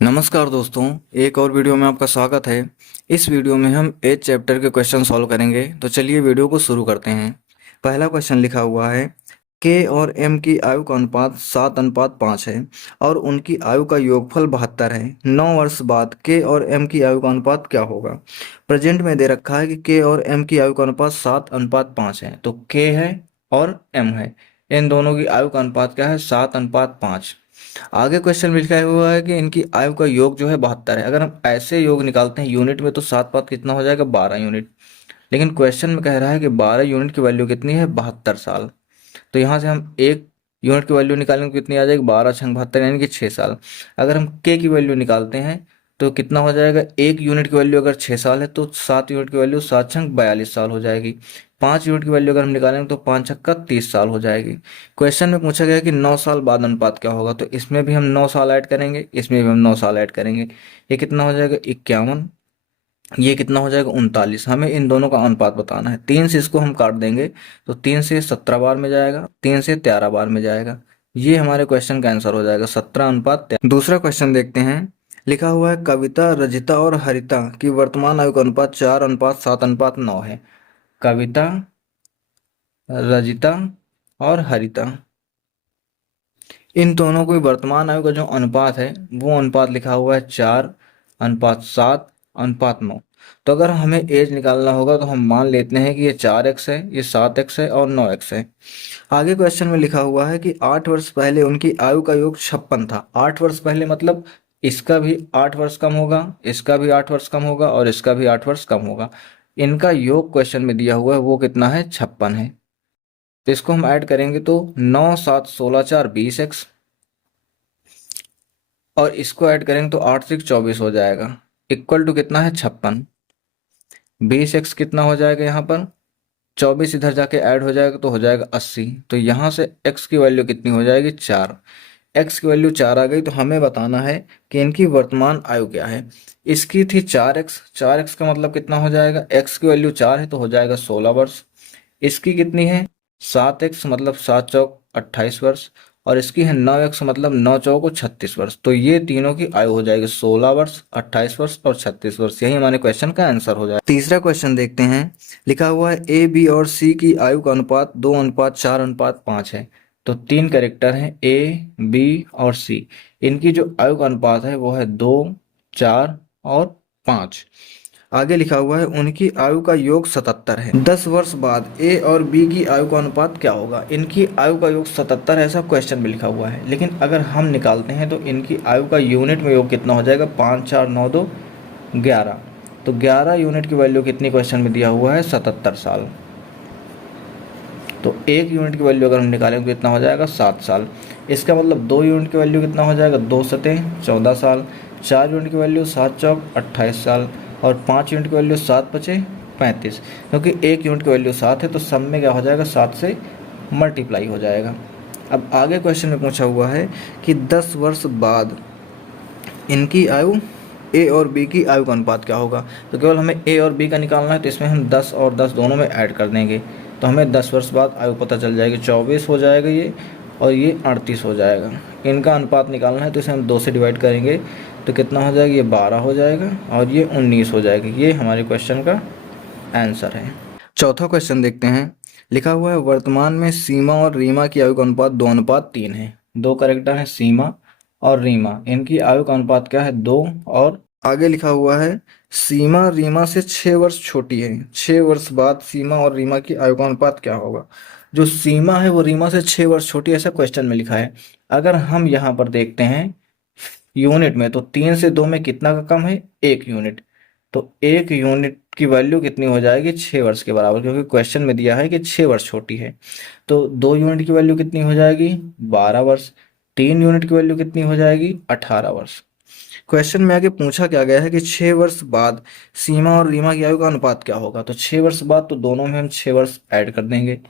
नमस्कार दोस्तों, एक और वीडियो में आपका स्वागत है। इस वीडियो में हम एज चैप्टर के क्वेश्चन सॉल्व करेंगे। तो चलिए वीडियो को शुरू करते हैं। पहला क्वेश्चन लिखा हुआ है, के और एम की आयु का अनुपात 7:5 है और उनकी आयु का योगफल 72 है। 9 वर्ष बाद के और एम की आयु का अनुपात क्या होगा। प्रेजेंट में दे रखा है कि के और एम की आयु का अनुपात 7:5 है। तो के है और एम है, इन दोनों की आयु का अनुपात क्या है, 7:5। आगे क्वेश्चन में लिखा हुआ है कि इनकी आयु का योग जो है 72 है। अगर हम ऐसे योग निकालते हैं यूनिट में तो 7 5 कितना हो जाएगा, 12 यूनिट। लेकिन क्वेश्चन में कह रहा है कि 12 यूनिट की वैल्यू कितनी है, 72 साल। तो यहाँ से हम एक यूनिट की वैल्यू निकालेंगे तो कितनी आ जाएगी, 12×72 यानी कि 6 साल। अगर हम के की वैल्यू निकालते हैं तो कितना हो जाएगा, एक यूनिट की वैल्यू अगर 6 साल है तो 7 यूनिट की वैल्यू 7×42 साल हो जाएगी। 5 यूनिट की वैल्यू अगर हम निकालेंगे तो 5×30 साल हो जाएगी। क्वेश्चन में पूछा गया कि 9 साल बाद अनुपात क्या होगा, तो इसमें भी हम 9 साल ऐड करेंगे, इसमें भी हम 9 साल ऐड करेंगे। ये कितना हो जाएगा, 51। ये कितना हो जाएगा, 39। हमें इन दोनों का अनुपात बताना है। 3 से इसको हम काट देंगे तो 3 से 17 बार में जाएगा, 3 से 13 बार में जाएगा। ये हमारे क्वेश्चन का आंसर हो जाएगा, 17:13। दूसरा क्वेश्चन देखते हैं। लिखा हुआ है, कविता, रजिता और हरिता की वर्तमान आयु का अनुपात 4:7:9 है। कविता, रजिता और हरिता, इन दोनों की वर्तमान आयु का जो अनुपात है वो अनुपात लिखा हुआ है 4:7:9। तो अगर हमें एज निकालना होगा तो हम मान लेते हैं कि ये 4x है, ये 7x है और 9x है। आगे क्वेश्चन में लिखा हुआ है कि 8 वर्ष पहले उनकी आयु का योग 56 था। 8 वर्ष पहले मतलब इसका भी 8 वर्ष कम होगा, इसका भी 8 वर्ष कम होगा और इसका भी 8 वर्ष कम होगा। इनका योग क्वेश्चन में दिया हुआ है वो कितना है, 56 है। तो इसको हम ऐड करेंगे तो 9 7 16 4 20x, और इसको ऐड करेंगे तो 8 से 24 हो जाएगा, इक्वल टू कितना है, 56। 20x कितना हो जाएगा, यहाँ पर 24 इधर जाके ऐड हो जाएगा तो हो जाएगा 80। तो यहाँ से x की वैल्यू कितनी हो जाएगी, 4। x की वैल्यू 4 आ गई तो हमें बताना है कि इनकी वर्तमान आयु क्या है। इसकी थी 4x, 4x का मतलब कितना हो जाएगा, x की वैल्यू 4 है तो हो जाएगा 16 वर्ष। इसकी कितनी है, 7x मतलब 7 चौक 28 वर्ष, और इसकी है 9x मतलब 9 चौको 36 वर्ष। तो ये तीनों की आयु हो जाएगी 16 वर्ष, 28 वर्ष और 36 वर्ष। यही हमारे क्वेश्चन का आंसर हो जाएगा। तीसरा क्वेश्चन देखते हैं। लिखा हुआ है, ए बी और सी की आयु का अनुपात 2:4:5 है। तो 3 कैरेक्टर हैं, ए बी और सी। इनकी जो आयु का अनुपात है वो है 2, 4 और 5। आगे लिखा हुआ है, उनकी आयु का योग 77 है। 10 वर्ष बाद ए और बी की आयु का अनुपात क्या होगा। इनकी आयु का योग 77 है, ऐसा क्वेश्चन में लिखा हुआ है। लेकिन अगर हम निकालते हैं तो इनकी आयु का यूनिट में योग कितना हो जाएगा, 5 4 9 2 11। तो 11 यूनिट की वैल्यू कितनी क्वेश्चन में दिया हुआ है, 77 साल। तो 1 यूनिट की वैल्यू अगर हम निकालेंगे तो कितना हो जाएगा, 7 साल। इसका मतलब 2 यूनिट की वैल्यू कितना हो जाएगा, 2 सते 14 साल। 4 यूनिट की वैल्यू 7 चौक 28 साल, और 5 यूनिट की वैल्यू 7 पचे 35। क्योंकि 1 यूनिट की वैल्यू 7 है तो सब में क्या हो जाएगा, 7 से मल्टीप्लाई हो जाएगा। अब आगे क्वेश्चन में पूछा हुआ है कि 10 वर्ष बाद इनकी आयु, ए और बी की आयु का अनुपात क्या होगा। तो केवल हमें ए और बी का निकालना है, तो इसमें हम 10 और 10 दोनों में ऐड कर देंगे तो हमें 10 वर्ष बाद आयु पता चल जाएगी। 24 हो जाएगा ये, और ये 38 हो जाएगा। इनका अनुपात निकालना है तो इसे हम 2 से डिवाइड करेंगे तो कितना हो जाएगा, ये 12 हो जाएगा और ये 19 हो जाएगा। ये हमारे क्वेश्चन का आंसर है। चौथा क्वेश्चन देखते हैं। लिखा हुआ है, वर्तमान में सीमा और रीमा की आयु का अनुपात 2:3 है। 2 कैरेक्टर हैं, सीमा और रीमा। इनकी आयु का अनुपात क्या है, 2। और आगे लिखा हुआ है, सीमा रीमा से 6 वर्ष छोटी है। 6 वर्ष बाद सीमा और रीमा की आयु का अनुपात क्या होगा। जो सीमा है वो रीमा से 6 वर्ष छोटी है, ऐसा क्वेश्चन में लिखा है। अगर हम यहाँ पर देखते हैं यूनिट में तो 3 से 2 में कितना का कम है, 1 यूनिट। तो 1 यूनिट की वैल्यू कितनी हो जाएगी, 6 वर्ष के बराबर, क्योंकि क्वेश्चन में दिया है कि 6 वर्ष छोटी है। तो 2 यूनिट की वैल्यू कितनी हो जाएगी, 12 वर्ष। 3 यूनिट की वैल्यू कितनी हो जाएगी, 18 वर्ष। क्वेश्चन में आगे पूछा क्या गया है कि 6 वर्ष बाद सीमा और रीमा की आयु का अनुपात क्या होगा। तो 6 वर्ष बाद तो दोनों में हम 6 वर्ष ऐड कर देंगे।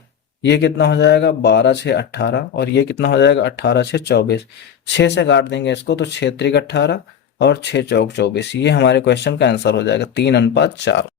ये कितना हो जाएगा, 12 6 18, और ये कितना हो जाएगा, 18 6 24। 6 से काट देंगे इसको तो 6 3 18 और 6 चौक 24। ये हमारे क्वेश्चन का आंसर हो जाएगा, 3:4।